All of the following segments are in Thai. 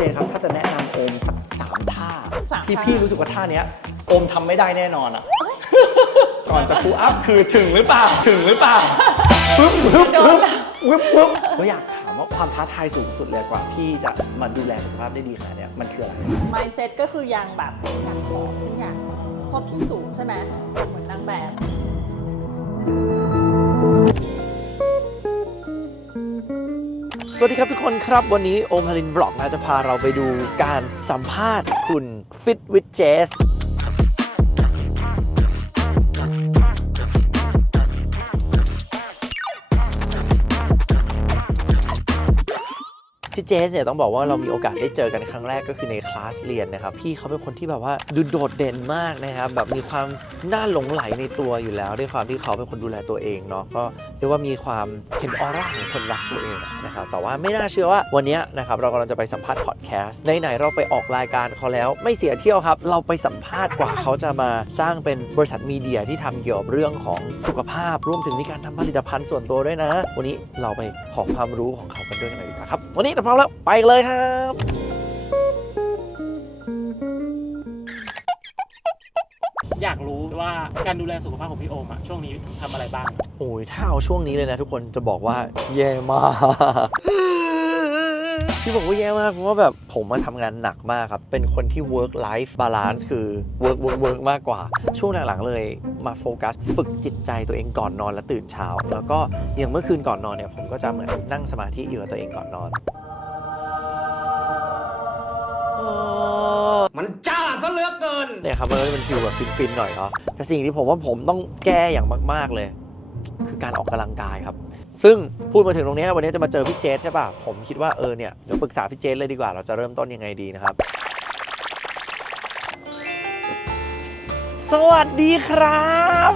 เจนครับ ถ้าจะแนะนำโอมสักสามท่า สามที่ท่าพี่รู้สึกว่าท่าเนี้ยโอมทำไม่ได้แน่นอนอะ ก่อนจะพูอัพคือถึงหรือเปล่า ถึงหรือเปล่าปึ๊บปึ๊บปึ๊บปึ๊บปึ๊บก็อยากถามว่าความท้าทายสูงสุดเลยกว่า พี่จะมาดูแลสุขภาพได้ดีขนาดเนี้ยมันคืออะไร mindset ก็คือยังแบบอยากผอมฉันอยากเพราะพี่สูงใช่ไหมเหมือนนางแบบ สวัสดีครับทุกคนครับ วันนี้โอมฮารินบล็อกนะจะพาเราไปดูการสัมภาษณ์คุณฟิตวิดเจส เนี่ยต้องบอกว่าเรามีโอกาสได้เจอกันครั้งแรกก็คือในคลาสเรียนนะครับ พี่เขาเป็นคนที่แบบว่าดูโดดเด่นมากนะครับ แบบมีความน่าหลงไหลในตัวอยู่แล้ว ด้วยความที่เขาเป็นคนดูแลตัวเองเนาะก็เรียกว่ามีความเห็นออร่าของคนรักตัวเองนะครับแต่ว่าไม่น่าเชื่อว่าวันนี้นะครับเรากำลังจะไปสัมภาษณ์พอดแคสต์ไหนๆเราไปออกรายการเขาแล้ว ไม่เสียเที่ยวครับ เราไปสัมภาษณ์กว่าเขาจะมาสร้างเป็นบริษัทมีเดียที่ทำเกี่ยวกับเรื่องของสุขภาพรวมถึงมีการทำผลิตภัณฑ์ส่วนตัวด้วยนะ วันนี้เราไปขอความรู้ของเขากันด้วยกันเลยดีกว่าครับวันนี้เราพร้อมแล้ว ไปกันเลยครับอยากรู้ว่าการดูแลสุขภาพของพี่โอมอะช่วงนี้ทำอะไรบ้าง โอ้ยถ้าเอาช่วงนี้เลยนะทุกคนจะบอกว่าแย่มาก ที่บอกว่าแย่มากเพราะว่าแบบผมมาทำงานหนักมากครับ เป็นคนที่ work life balance คือ work work work มากกว่า ช่วงหลังๆเลยมาโฟกัส ฝึกจิตใจตัวเองก่อนนอนและตื่นเช้า แล้วก็อย่างเมื่อคืนก่อนนอนเนี่ยผมก็จะเหมือนนั่งสมาธิอยู่กับตัวเองก่อนนอนมัน ลือเกิน เนี่ยครับมันก็จะเป็นฟิลแบบฟินๆหน่อยเนาะแต่สิ่งที่ผมว่าผมต้องแก้อย่างมากๆเลย คือการออกกำลังกายครับ ซึ่งพูดมาถึงตรงเนี้ยวันนี้จะมาเจอพี่เจสใช่ป่ะผมคิดว่าเออเนี่ยเดี๋ยวปรึกษาพี่เจสเลยดีกว่าเราจะเริ่มต้นยังไงดีนะครับ สวัสดีครับ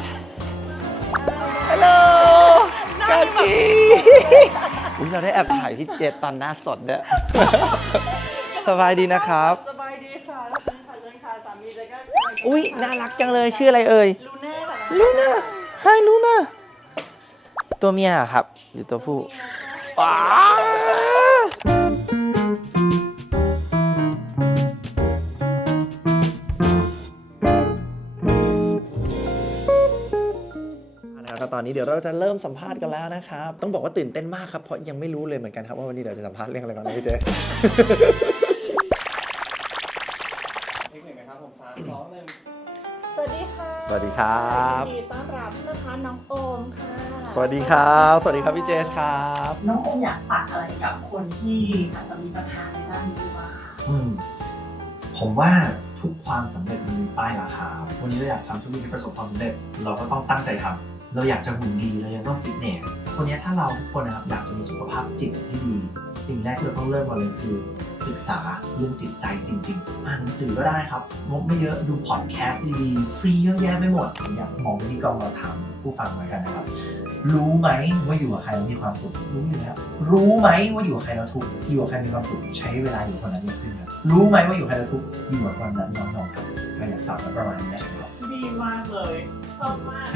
ฮัลโหลกาจีอุ๊ยเราได้แอบถ่ายพี่เจตอนหน้าสดด้วยสบายดีนะครับ อุ้ยน่ารักจังเลยชื่ออะไรเอ่ยลูน่าค่ะลูน่าไฮลูน่าตัวเมียอะครับ หรือตัวผู้ว้าวนะครับแล้วตอนนี้เดี๋ยวเราจะเริ่มสัมภาษณ์กันแล้วนะครับ ต้องบอกว่าตื่นเต้นมากครับ เพราะยังไม่รู้เลยเหมือนกันครับว่าวันนี้เดี๋ยวจะสัมภาษณ์เรื่องอะไรบ้างนะพี่เจ สวัสดีครับยินดีต้อนรับนะคะน้องโอมค่ะสวัสดีครับ สวัสดีครับพี่เจสครับน้องโอมอยากฝากอะไรกับคนที่อาจจะมีปัญหาในด้านนี้บ้างคะอืมผมว่าทุกความสำเร็จมันมีป้ายราคาวันนี้เราอยากทำธุรกิจให้ประสบความสำเร็จ เราก็ต้องตั้งใจทำ เราอยากจะหุ่นดีเรายังต้องฟิตเนสวันนี้ถ้าเราทุกคนนะครับอยากจะมีสุขภาพจิตที่ดี สิ่งแรกที่เราต้องเริ่มก่อนเลยคือ ศึกษาเรื่องจิตใจจริง ๆ อ่านหนังสือก็ได้ครับงบไม่เยอะดูพอดแคสต์ดีๆฟรีเยอะแยะไปหมดอยากมองที่กองเราถามผู้ฟังเหมือนกันนะครับ รู้ไหมว่าอยู่กับใครแล้วมีความสุขรู้อยู่แล้วรู้ไหมว่าอยู่กับใครแล้วทุกข์อยู่กับใครมีความสุขใช้เวลาอยู่คนนั้นเยอะขึ้นครับรู้ไหมว่าอยู่กับใครแล้วทุกข์อยู่กับคนนั้นน้อยๆครับก็อยากฝากประมาณนี้นะครับดีมากเลย ชอบมาก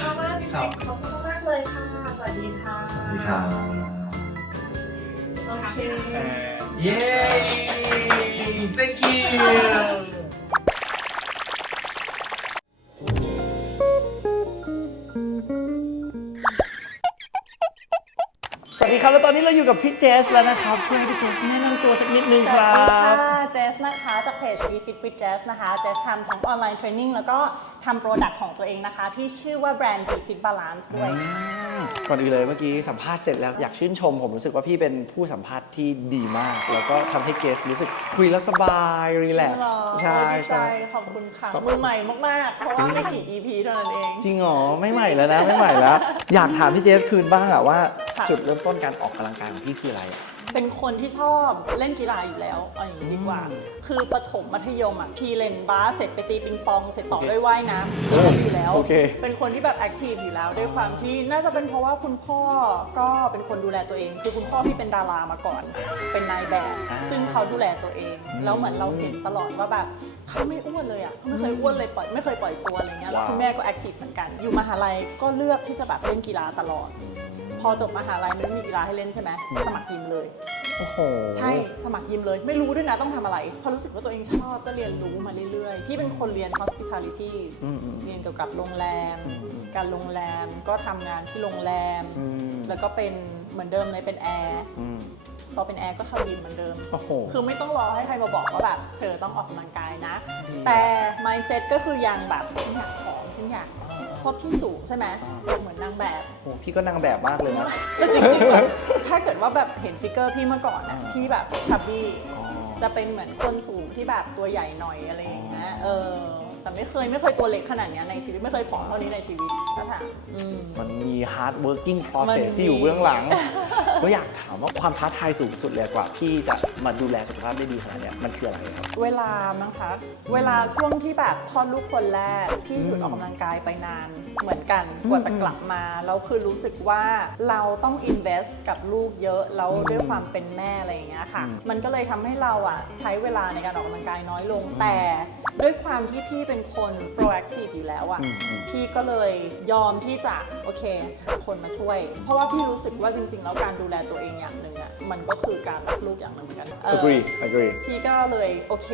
ชอบมากจริงครับๆขอบคุณมากเลยค่ะ สวัสดีค่ะสวัสดีครับโอเคเย้ thank you สวัสดีครับ แล้วตอนนี้เราอยู่กับพี่เจสแล้วนะครับ ช่วยให้พี่เจสแนะนำตัวสักนิดนึงสควัสรัดีค่ะบเจส นะคะจากเพจ We Fit with Jazz นะคะ เจสทำทั้งออนไลน์เทรนนิ่งแล้วก็ทำโปรดักต์ของตัวเองนะคะ ที่ชื่อว่าแบรนด์ We Fit Balance ด้วย ก่อนอื่นเลยเมื่อกี้สัมภาษณ์เสร็จแล้วอยากชื่นชม ผมรู้สึกว่าพี่เป็นผู้สัมภาษณ์ที่ดีมาก แล้วก็ทำให้เกสรู้สึกคุยแล้วสบายรีแลกซ์หรอใช่ดีใจใช่ ขอบคุณค่ะครับมือใหม่มาก ๆ เพราะว่าไม่กี่ EP เท่านั้นเอง จริงเหรอไม่ใหม่แล้วนะไม่ใหม่แล้ว อยากถามพี่เจสคืนบ้างอะว่า ค่ะ จุดเริ่มต้นการออกกำลังกายของพี่คืออะไรอะ เป็นคนที่ชอบเล่นกีฬาอยู่แล้วเอาอย่างนี้ดีกว่าอืมคือประถมมัธยมอะพี่เล่นบาสเสร็จไปตีปิงปอง เสร็จต่อโอเคด้วยว่ายน้ำโอ้อยู่แล้ว โอเค เป็นคนที่แบบแอคทีฟอยู่แล้ว ด้วยความที่น่าจะเป็นเพราะว่าคุณพ่อก็เป็นคนดูแลตัวเอง คือคุณพ่อพี่เป็นดารามาก่อน เป็นนายแบบอ่าซึ่งเขาดูแลตัวเองอืมแล้วเหมือนเราเห็นตลอดว่าแบบเขาไม่อ้วนเลยอะเขาไม่เคยอ้วนเลยปล่อยไม่เคยปล่อยตัวอะไรเงี้ยแล้วว้าวคุณแม่ก็แอคทีฟเหมือนกัน อยู่มหาลัยก็เลือกที่จะแบบเล่นกีฬาตลอดพ พอจบมหาลัยมันไม่มีกีฬาให้เล่นใช่ไหมสมัครยิมเลย โอ้โหใช่สมัครยิมเลย ไม่รู้ด้วยนะต้องทำอะไรเพราะรู้สึกว่าตัวเองชอบก็เรียนรู้มาเรื่อยๆ พี่เป็นคนเรียน hospitality อืมอืม เรียนเกี่ยวกับโรงแรมอืมอืม การโรงแรมก็ทำงานที่โรงแรม อืมแล้วก็เป็นเหมือนเดิมเลยเป็นแอร์อืมพอเป็นแอร์ก็เข้ายิมเหมือนเดิม โอ้โห คือไม่ต้องรอให้ใครมาบอกว่าแบบเธอต้องออกกำลังกายนะดีแต่ mindset ก็คือยังแบบฉันอยากผอมฉันอยาก เพราะพี่สูงใช่ไหมเหมือนนางแบบโอ้โหพี่ก็นางแบบมากเลยนะ แต่จริงๆแบบถ้าเกิดว่าแบบเห็นฟิกเกอร์พี่เมื่อก่อนนะอ่าพี่แบบชับบี้อ๋อจะเป็นเหมือนคนสูงที่แบบตัวใหญ่หน่อยอะไรอย่างเงี้ยเออ แต่ไม่เคยไม่เคยตัวเล็กขนาดเนี้ยในชีวิตไม่เคยผอมเท่านี้ในชีวิตถ้าถามอืม มันมี hard working process มันมี ที่อยู่เบื้องหลัง ก็อยากถามว่าความท้าทายสูงสุดเลยกว่าพี่จะมาดูแลสุขภาพได้ดีขนาดเนี้ยมันคืออะไรครับ เวลามั้งคะ เวลาช่วงที่แบบคลอดลูกคนแรกพี่หยุดอืมออกกำลังกายไปนานเหมือนกันอืมกว่าจะกลับมาแล้วคือรู้สึกว่าเราต้อง invest กับลูกเยอะแล้วอืมด้วยความเป็นแม่อะไรอย่างเงี้ยค่ะ อืม มันก็เลยทำให้เราอะใช้เวลาในการออกกำลังกายน้อยลงแต่ ด้วยความที่พี่เป็นคน proactive อยู่แล้วอะ อืมอืม พี่ก็เลยยอมที่จะโอเคหาคนมาช่วย เพราะว่าพี่รู้สึกว่าจริงๆ แล้วการดูแลตัวเองอย่างหนึ่งอะมันก็คือการรักลูกอย่างหนึ่งเหมือนกันเออ agree agree พี่ก็เลยโอเค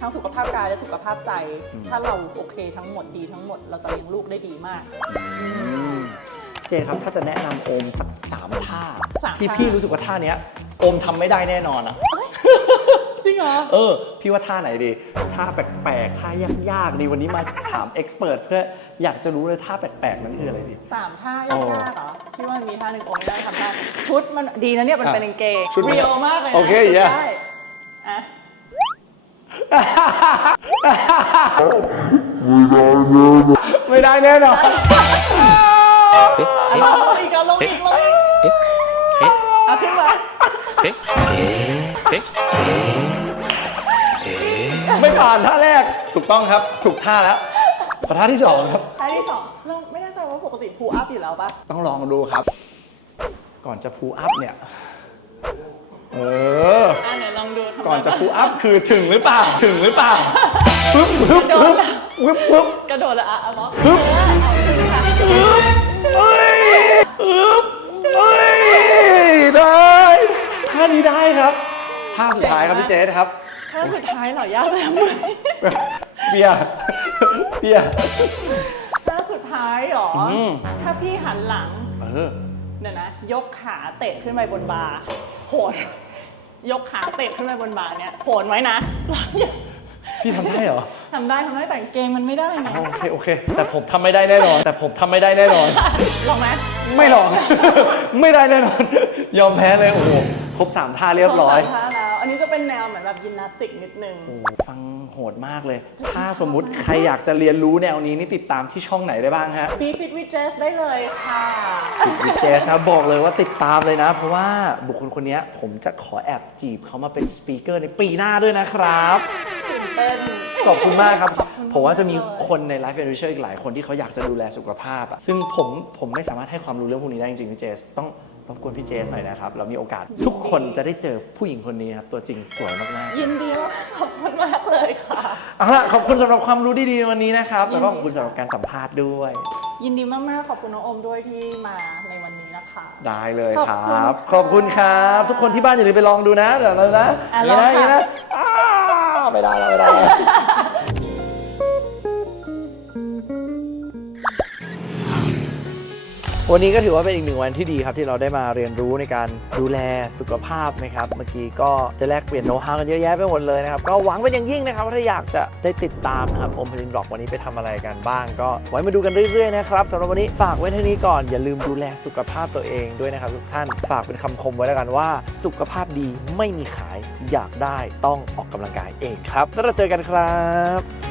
ทั้งสุขภาพกายและสุขภาพใจ อืม ถ้าเราโอเคทั้งหมดดีทั้งหมดเราจะเลี้ยงลูกได้ดีมาก เจนครับ ถ้าจะแนะนำโอมสักสามท่า สามที่ท่า พี่รู้สึกว่าท่าเนี้ยโอมทำไม่ได้แน่นอนอะ จริงเหรอ เออ พี่ว่าท่าไหนดี ท่าแปลกๆ ท่ายากๆดีวันนี้มาถามเอ็กซ์เพรสเพื่ออยากจะรู้เลยท่าแปลกๆ นั้นคืออะไรดี สามท่าอ๋ยาอกๆเหรอพี่ว่ามันมีท่าหนึ่งโอ้ไม่ได้ทำได้ชุดมันดีนะเนี่ยมันอะเป็นกางเกงชุดมันเรียวมากเลยนะโอเคชุด yeah ได้อะ ไม่ได้แน่นอนลงอีกอะลงอีกลงอีกเอาขึ้นมา ไม่ผ่านท่าแรกถูกต้องครับถูกท่าแล้วพอท่าที่สองครับ ท่าที่สองเราไม่แน่ใจว่าปกติพูอัพอยู่แล้วปะต้องลองดูครับ ก่อนจะพูอัพเนี่ย เออ อะไหนลองดูทำไมก่อนจะพูอัพคือถึงหรือเปล่า ถึงหรือเปล่าปึ๊บปึ๊บปึ๊บปึ๊บปึ๊บ กระโดดเลยอะอะบอกปึ๊บ เออเอาขึ้นค่ะ เอ้ยอึ๊บเอ้ยได้ ท่านี้ได้ครับท่าสุดท้ายครับพี่เจสครับท่าสุดท้ายเหรอยากแล้วมั้ยเบียร์เบียร์ท่าสุดท้ายเหรออมถ้าพี่หันหลังเออเดี๋ยวนะ ยกขาเตะขึ้นไปบนบาร์โหนยกขาเตะขึ้นไปบนบาร์เนี่ยโหนไว้นะพี่ทำได้เหรอทำได้ทำได้แต่กางเกงมันไม่ได้ไงอ๋อโอเคโอเค แต่ผมทำไม่ได้แน่นอน แต่ผมทำไม่ได้แน่นอนลองไหมไม่ลอง ไม่ได้แน่นอน ยอมแพ้เลยโอ้โห ครบสามท่าเรียบร้อยขงสามท่าแล้ว อันนี้จะเป็นแนวเหมือนแบบยิมนาสติกนิดนึง โอ้โหฟังโหดมากเลย ถ้าสมมุติใครอยากจะเรียนรู้แนวนี้นี่ติดตามที่ช่องไหนได้บ้างฮะ Be Fit with Jess ได้เลยค่ะดีเจครับบอกเลยว่าติดตามเลยนะ เพราะว่าบุคคลคนนี้ผมจะขอแอบจีบเขามาเป็นสปีกเกอร์ในปีหน้าด้วยนะครับ ตื่นเต้น ขอบคุณมากครับขอบคุณผมว่าจะมีมากเลยคนในไลฟ์เ n น i เชอร์อีกหลายคนที่เขาอยากจะดูแลสุขภาพอะซึ่งผมผมไม่สามารถให้ความรู้เรื่องพวกนี้ได้จริงๆพี่เจสต้อง รบกวนพี่เจสหน่อยนะครับ เรามีโอกาสทุกคนจะได้เจอผู้หญิงคนนี้ครับตัวจริงสวยมากๆยินดีมากขอบคุณมากเลยค่ะเอาล่ะขอบคุณสำหรับความรู้ดีๆในวันนี้นะครับแล้วก็ขอบคุณสำหรับการสัมภาษณ์ด้วย ยินดีมากๆ ขอบคุณน้องอมด้วยที่มาในวันนี้นะคะ ได้เลยขอบคคุณรับ ค่ะขอบคุณครับ ทุกคนที่บ้านอย่าลืมไปลองดูนะเดี๋ยวเรานะอะนี่นะลองค่ะนี่นะอ้าวไม่ได้แล้วไม่ได้แล้ว วันนี้ก็ถือว่าเป็นอีกหนึ่งวันที่ดีครับ ที่เราได้มาเรียนรู้ในการดูแลสุขภาพนะครับ เมื่อกี้ก็ได้แลกเปลี่ยนโน้ตฮาวกันเยอะแยะไปหมดเลยนะครับ ก็หวังเป็นอย่างยิ่งนะครับว่าถ้าอยากจะได้ติดตามนะครับอมพลินบล็อกวันนี้ไปทำอะไรกันบ้าง ก็ไว้มาดูกันเรื่อยๆนะครับสำหรับวันนี้ฝากไว้เท่านี้ก่อนอย่าลืมดูแลสุขภาพตัวเองด้วยนะครับทุกท่านฝากเป็นคำคมไว้แล้วกันว่า สุขภาพดีไม่มีขายอยากได้ต้องออกกำลังกายเองครับแล้วเราเจอกันครับ